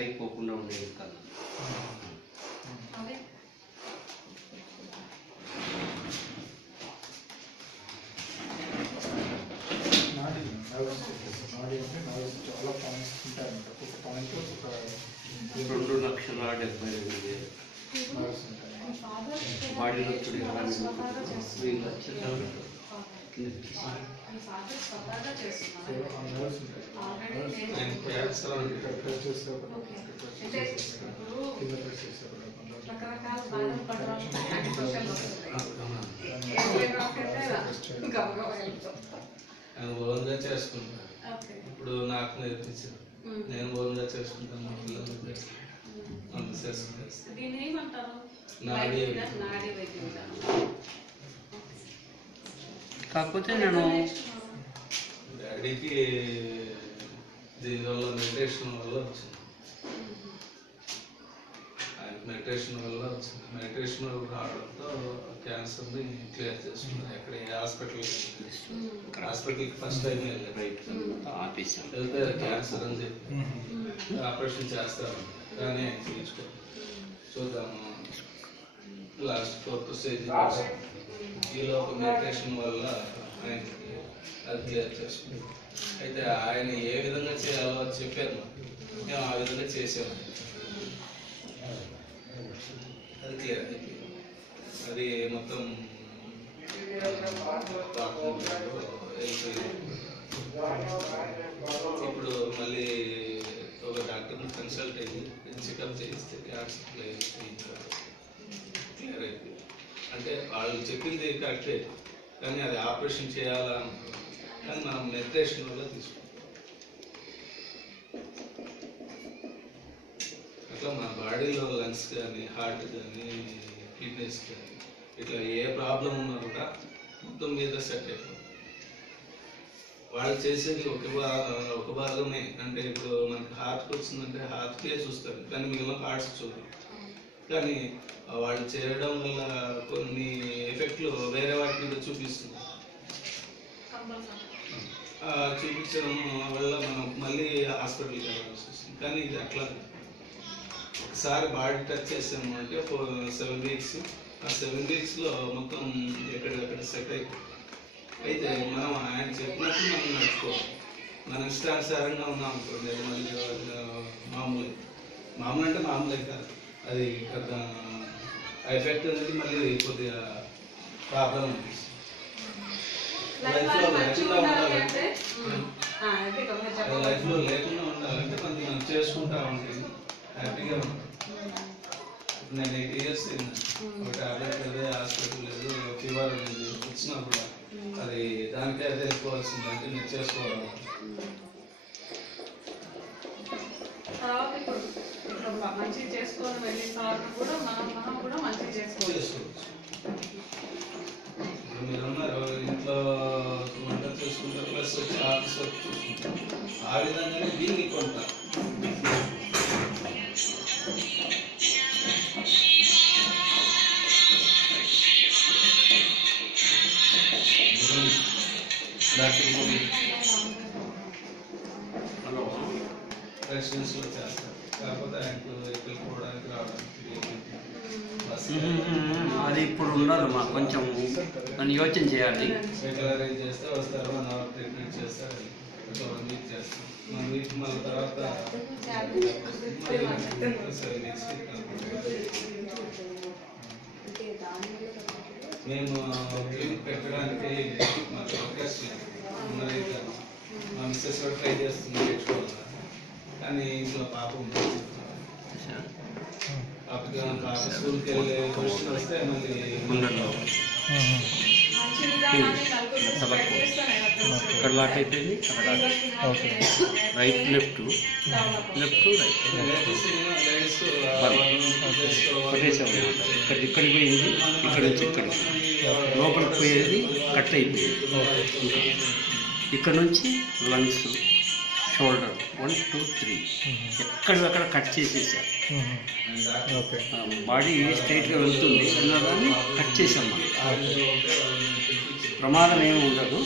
అయిపోకుండా ఉండేది కాదు. చాలా పాయింట్స్ ఉంటాయన్నమాట. ఒక పాయింట్ ఒక 2,70,000 నర్వ్స్ ఉంటాయి. బాడీలో చూడండి సో ఆ నర్వ్స్ ఉంటాయి. ప్రెస్ చేస్తే కింద ప్రెస్ చేస్తే ఓన్గా చేసుకుంటాను. ఇప్పుడు నాకు నేర్పించారు, నేను ఓన్గా చేసుకుంటాను. మా పిల్లలు కాకపోతే నేను డాడీకి దీనివల్ల మెడిటేషన్ వల్ల వచ్చింది. మెడిటేషన్ వల్ల వచ్చింది. మెడిటేషన్ వల్ల రావడంతో క్యాన్సర్ని క్లియర్ చేసుకున్నాను. ఎక్కడ ఏ హాస్పిటల్కి ఫస్ట్ టైం వెళ్ళాను. వెళ్తే క్యాన్సర్ అని చెప్పి ఆపరేషన్ చేస్తారు, కానీ తీర్చుకోవాలి. చూద్దాము, లాస్ట్ 4th స్టేజ్. ఈలోపు మెడిటేషన్ వల్ల ఆయనకి అది క్లియర్ చేసుకున్నాం. అయితే ఆయన ఏ విధంగా చేయాలో చెప్పారు, మేము ఆ విధంగా చేసాము. అది క్లియర్ అయిపోయింది. అది మొత్తం ఇప్పుడు మళ్ళీ ఒక డాక్టర్ని కన్సల్ట్ అయ్యి చెకప్ చేయిస్తే క్యాన్సర్ క్లియర్ అయిపోయింది. అంటే వాళ్ళు చెప్పింది కరెక్టే, కానీ అది ఆపరేషన్ చేయాలా కానీ మనం మెడిటేషన్ వల్ల తీసుకుంటాం. అట్లా మన బాడీలో లంగ్స్ కానీ, హార్ట్ కానీ, కిడ్నీస్ కానీ ఇట్లా ఏ ప్రాబ్లం ఉన్నా కూడా మొత్తం మీద సెట్ అయిపోతుంది. వాళ్ళు చేసేది ఒక భాగమే. అంటే ఇప్పుడు మనకి హార్ట్కి వచ్చిందంటే హార్ట్కే చూస్తారు, కానీ మిగిలిన పార్ట్స్ చూడరు. కానీ వాళ్ళు చేయడం వల్ల కొన్ని ఎఫెక్ట్లు వేరే వాటి మీద చూపిస్తుంది. చూపించడం వల్ల మనం మళ్ళీ హాస్పిటల్కి వెళ్ళాల్సి వస్తుంది. కానీ ఇది అట్లా ఒకసారి బాడీ టచ్ చేసాము అంటే 7 వీక్స్, ఆ 7 వీక్స్లో మొత్తం ఎక్కడికక్కడ సెట్ అయిపోతుంది. అయితే మనం ఆయన చెప్పినట్టు మనం నడుచుకోవాలి. మన ఇష్టానుసారంగా ఉన్నాం అనుకోండి, అది మళ్ళీ మామూలు అంటే మామూలే కాదు, అది పెద్ద ఎఫెక్ట్ అనేది మళ్ళీ కొద్దిగా ప్రాబ్లం అనిపిస్తుంది. లైఫ్లో లేకుండా ఉండాలంటే కొంచెం మనం చేసుకుంటా ఉంటుంది, హ్యాపీగా ఉంటుంది. నేను 8 years ఒక టాబ్లెట్ లేదు, హాస్పిటల్ లేదు, ఫీవర్ లేదు, వచ్చినా కూడా అది దానికే అదే వెళ్ళిపోవాల్సిందంటే నేను చేసుకోవాలి. మంచి చేసుకొని వెళ్ళిన తర్వాత కూడా మనం కూడా మంచి చేసుకోవచ్చు. మీరున్నారు ఇంట్లో వంట చూసుకుంటారు, ప్లస్ వచ్చి ఆఫీస్ వర్క్ చూసుకుంటారు. ఆ విధంగానే దీన్ని కొంత రెసిడెన్స్లో చేస్తారు. కాకపోతే ఆయనకు వెళ్ళిపోవడానికి రావడానికి అది ఇప్పుడు ఉండదు. మాకు కొంచెం దాన్ని యోచన చేయాలి. రెగ్యులరైజ్ చేస్తే వస్తారు, 1 hour ట్రీట్మెంట్ చేస్తారు, 1 week చేస్తారు. 1 week మళ్ళీ తర్వాత 7 weeks మేము క్లినిక్ పెట్టడానికి మాకు అవకాశం ఉన్నదైతే మా మిస్సెస్ కూడా ట్రై చేస్తుంది నేర్చుకోవాలి. కానీ ఇంట్లో పాప ఉంది, పాప స్కూల్కి వెళ్ళే క్వశ్చన్ వస్తే మళ్ళీ ఇక్కడ లాక్ అయిపోయింది, రైట్ లెఫ్ట్ కొట్టేసాము. ఇక్కడికి పోయింది, ఇక్కడ నుంచి ఇక్కడ లోపలికి పోయేది కట్ అయిపోయింది. ఇక్కడ నుంచి లంగ్స్, షోల్డర్ 1, 2, 3 ఎక్కడికక్కడ కట్ చేసేసారు. బాడీ స్ట్రైట్గా వెళ్తుంది, దాన్ని కట్ చేసాం. మనం ప్రమాదం ఏమి ఉండదు.